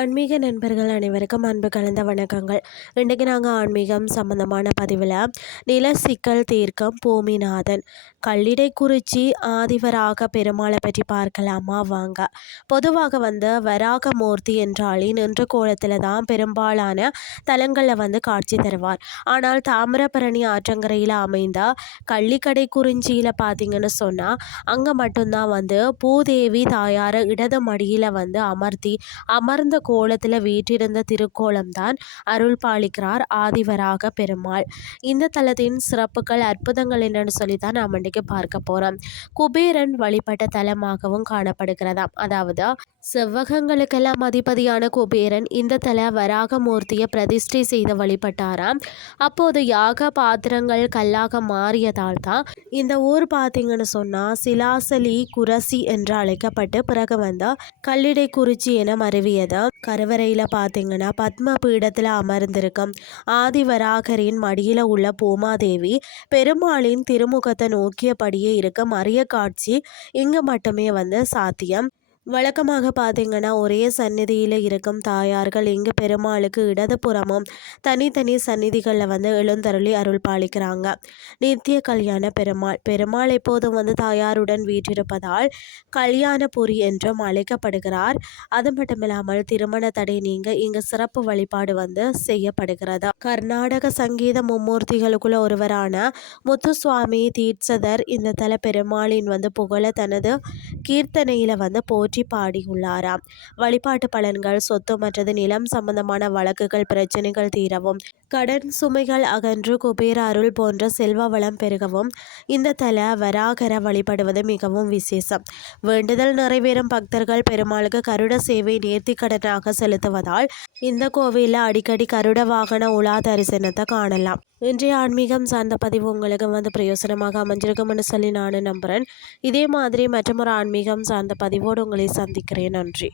ஆன்மீக நண்பர்கள் அனைவருக்கும் அன்பு கலந்த வணக்கங்கள். இன்றைக்கு நாங்கள் ஆன்மீகம் சம்பந்தமான பதிவில் நில சிக்கல் தீர்க்கம் பூமிநாதன் கல்லிடைக்குறிச்சி ஆதிவராக பெருமாளை பற்றி பார்க்கலாமா வாங்க. பொதுவாக வராகமூர்த்தி என்றாலே நின்ற கோலத்தில் தான் பெரும்பாலான தலங்களில் காட்சி தருவார். ஆனால் தாமிரபரணி ஆற்றங்கரையில் அமைந்த கள்ளிக்கடை குறிஞ்சியில் பார்த்தீங்கன்னு சொன்னால் அங்கே மட்டும்தான் பூதேவி தாயார இடது மடியில் அமர்ந்த கோலத்தில் வீற்றிருந்த திருக்கோலம்தான் அருள் பாலிக்கிறார் ஆதிவராக பெருமாள். இந்த தலத்தின் சிறப்புகள் அற்புதங்கள் என்னன்னு சொல்லி தான் நாம் இன்றைக்கு பார்க்க போகிறோம். குபேரன் வழிபட்ட தலமாகவும் காணப்படுகிறதாம். அதாவது செவ்வகங்களுக்கெல்லாம் அதிபதியான குபேரன் இந்த தல வராகமூர்த்தியை பிரதிஷ்டை செய்து வழிபட்டாராம். அப்போது யாக பாத்திரங்கள் கல்லாக மாறியதால் தான் இந்த ஊர் பார்த்தீங்கன்னு சொன்னால் சிலாசலி குரசி என்று அழைக்கப்பட்டு பிறகு கல்லிடை குறிச்சி என மருவியது. கருவறையில் பார்த்தீங்கன்னா பத்ம பீடத்தில் அமர்ந்திருக்கும் ஆதிவராகரின் மடியில் உள்ள பூமாதேவி பெருமாளின் திருமுகத்தை நோக்கியபடியே இருக்கும் அரிய காட்சி இங்கு மட்டுமே சாத்தியம். வழக்கமாக பார்த்தீங்கன்னா ஒரே சந்நிதியில் இருக்கும் தாயார்கள் இங்கு பெருமாளுக்கு இடதுபுறமும் தனித்தனி சந்நிதிகளில் எழுந்தருளி அருள் பாலிக்கிறாங்க. நித்திய கல்யாண பெருமாள் எப்போதும் தாயாருடன் வீற்றிருப்பதால் கல்யாணபுரி என்றும் அழைக்கப்படுகிறார். அது மட்டும் இல்லாமல் திருமண தடை நீங்க இங்கு சிறப்பு வழிபாடு செய்யப்படுகிறது. கர்நாடக சங்கீத மும்மூர்த்திகளுக்குள்ள ஒருவரான முத்துசுவாமி தீட்சதர் இந்த தல பெருமாளின் புகழ தனது கீர்த்தனையில் போற்றி பாடியுள்ளாராம். வழிபாட்டு பலன்கள் சொத்து மற்றது நிலம் சம்பந்தமான வழக்குகள் பிரச்சனைகள் தீரவும் கடன் சுமைகள் அகன்று குபேர அருள் போன்ற செல்வ வளம் பெருகவும் இந்த தல வராகர வழிபடுவது மிகவும் விசேஷம். வேண்டுதல் நிறைவேறும் பக்தர்கள் பெருமாளுக்கு கருட சேவை நேர்த்தி கடனாக செலுத்துவதால் இந்த கோவிலில் அடிக்கடி கருட வாகன உலா தரிசனத்தை காணலாம். இன்றைய ஆன்மீகம் சார்ந்த பதிவு உங்களுக்கு பிரயோசனமாக அமைஞ்சிருக்கும்னு சொல்லி நான் நம்புகிறேன். இதே மாதிரி மற்றொரு ஆன்மீகம் சார்ந்த பதிவோடு உங்களை சந்திக்கிறேன். நன்றி.